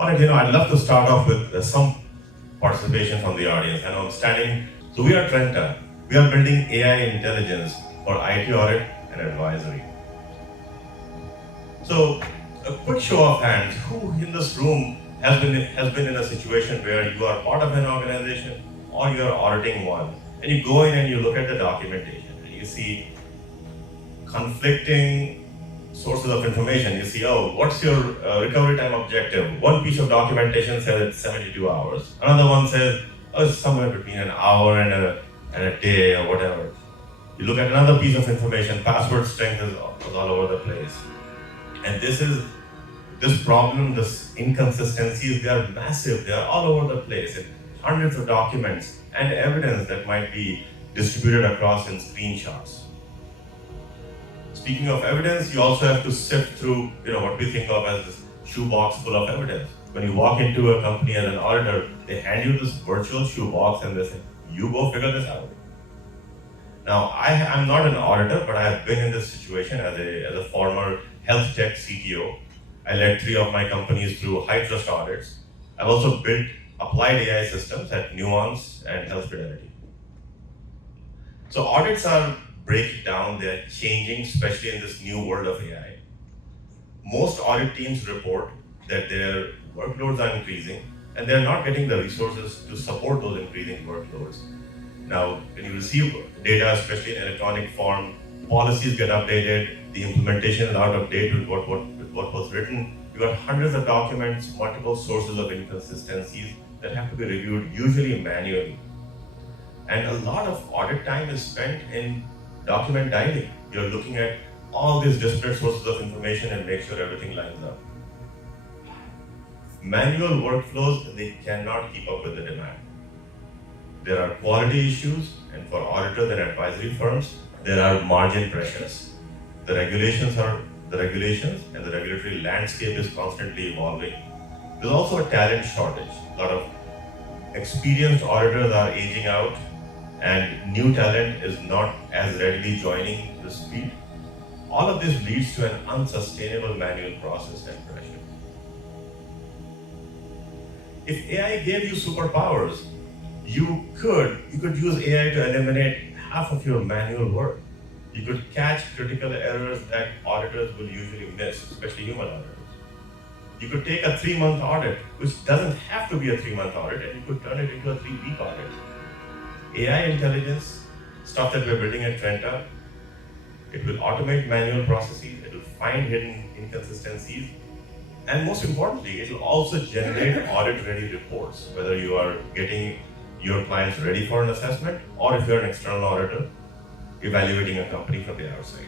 All right, I'd love to start off with some participation from the audience. I know I'm standing. So we are Trenta. We are building AI intelligence for IT audit and advisory. So a quick show of hands, who in this room has been in a situation where you are part of an organization or you are auditing one, and you go in and you look at the documentation and you see conflicting sources of information. You see, oh, what's your recovery time objective? One piece of documentation says it's 72 hours. Another one says, oh, it's somewhere between an hour and a day or whatever. You look at another piece of information, password strength is all over the place. And this problem, this inconsistencies, they are massive. They are all over the place in hundreds of documents and evidence that might be distributed across in screenshots. Speaking of evidence, you also have to sift through, what we think of as this shoebox full of evidence. When you walk into a company as an auditor, they hand you this virtual shoebox and they say, you go figure this out. Now, I'm not an auditor, but I have been in this situation as a former health tech CTO. I led 3 of my companies through high trust audits. I've also built applied AI systems at Nuance and Health Fidelity. So audits are breaking down, they're changing, especially in this new world of AI. Most audit teams report that their workloads are increasing and they're not getting the resources to support those increasing workloads. Now, when you receive data, especially in electronic form, policies get updated, the implementation is out of date with what was written. You got hundreds of documents, multiple sources of inconsistencies that have to be reviewed, usually manually. And a lot of audit time is spent in document dialing. You're looking at all these disparate sources of information and make sure everything lines up. Manual workflows, they cannot keep up with the demand. There are quality issues, and for auditors and advisory firms, there are margin pressures. The regulations and the regulatory landscape is constantly evolving. There's also a talent shortage. A lot of experienced auditors are aging out, and new talent is not as readily joining this field. All of this leads to an unsustainable manual process and pressure. If AI gave you superpowers, you could use AI to eliminate half of your manual work. You could catch critical errors that auditors will usually miss, especially human auditors. You could take a 3-month audit, which doesn't have to be a 3-month audit, and you could turn it into a 3-week audit. AI intelligence, stuff that we're building at Trenta, it will automate manual processes, it will find hidden inconsistencies, and most importantly, it will also generate audit-ready reports, whether you are getting your clients ready for an assessment or if you're an external auditor evaluating a company from the outside.